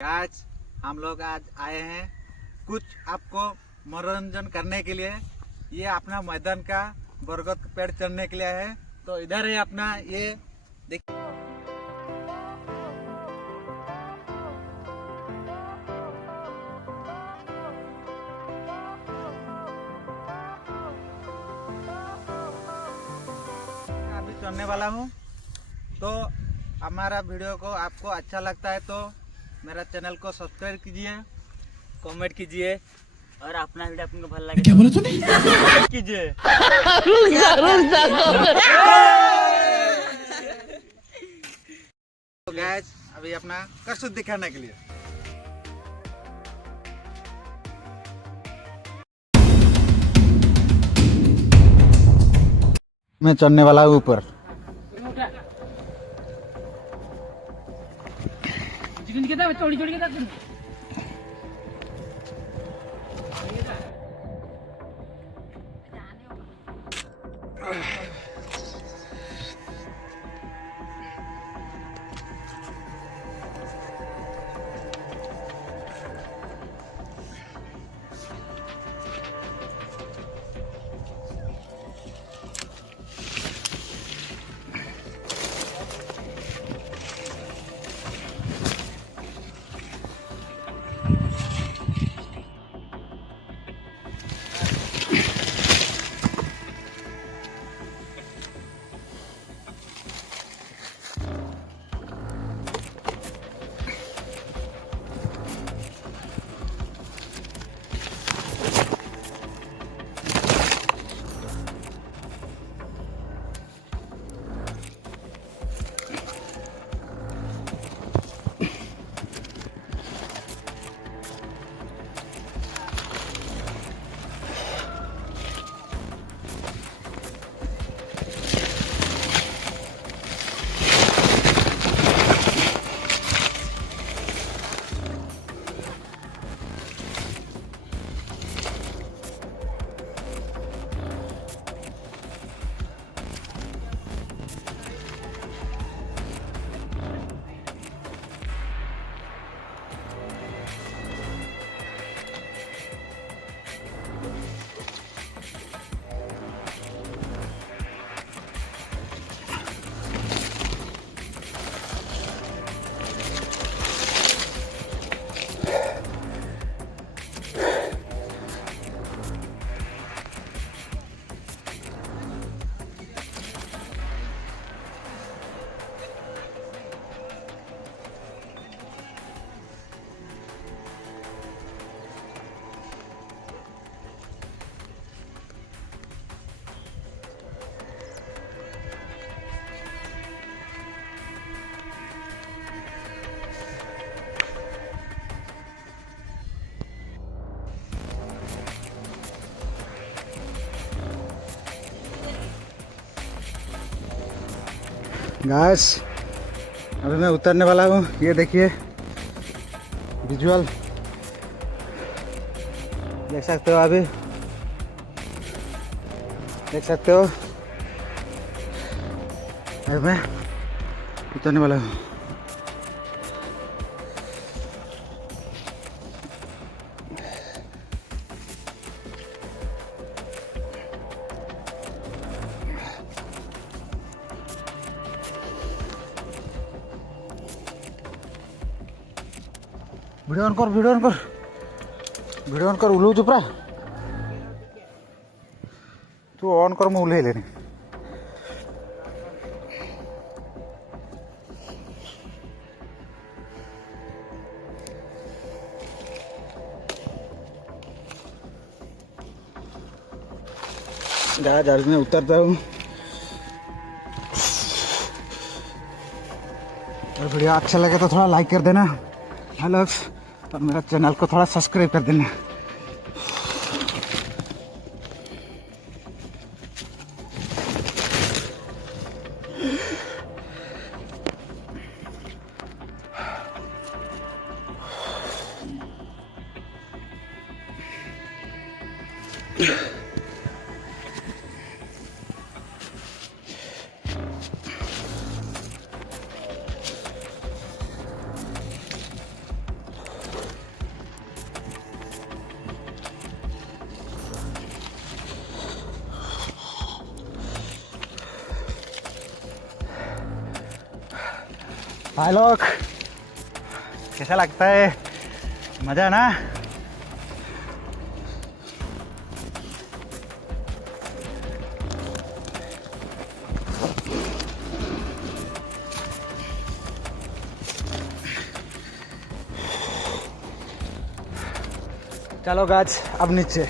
आज हम लोग आज आए हैं कुछ आपको मनोरंजन करने के लिए। ये अपना मैदान का बरगद पेड़ चढ़ने के लिए है। तो इधर है अपना ये देखिए। अभी चढ़ने वाला हूँ। तो हमारा वीडियो को आपको अच्छा लगता है तो मेरा चैनल को सब्सक्राइब कीजिए, कमेंट कीजिए और अपना वीडियो आपको भल लगे क्या बोला तूने? कीजिए। तो गैस अभी अपना कसरत दिखाने के लिए मैं चढ़ने वाला हूँ ऊपर। गैस अभी मैं उतरने वाला हूँ। ये देखिए विजुअल देख सकते हो, अभी देख सकते हो। अभी मैं उतरने वाला हूँ। वीडियो ऑन कर, वीडियो ऑन कर, वीडियो ऑन कर। उल्लू चुप रहा तू, ऑन कर, मैं उल्ले लेने। गाइस मैं उतरता हूँ और वीडियो अच्छा लगे तो थोड़ा लाइक कर देना हेलो, और मेरा चैनल को थोड़ा सब्सक्राइब कर देना। भाई लोग, कैसा लगता है? मजा ना? चलो गाज, अब नीचे।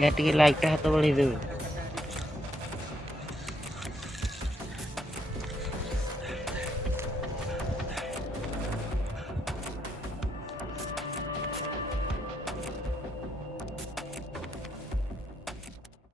Ya, tinggal like dah atau boleh tu.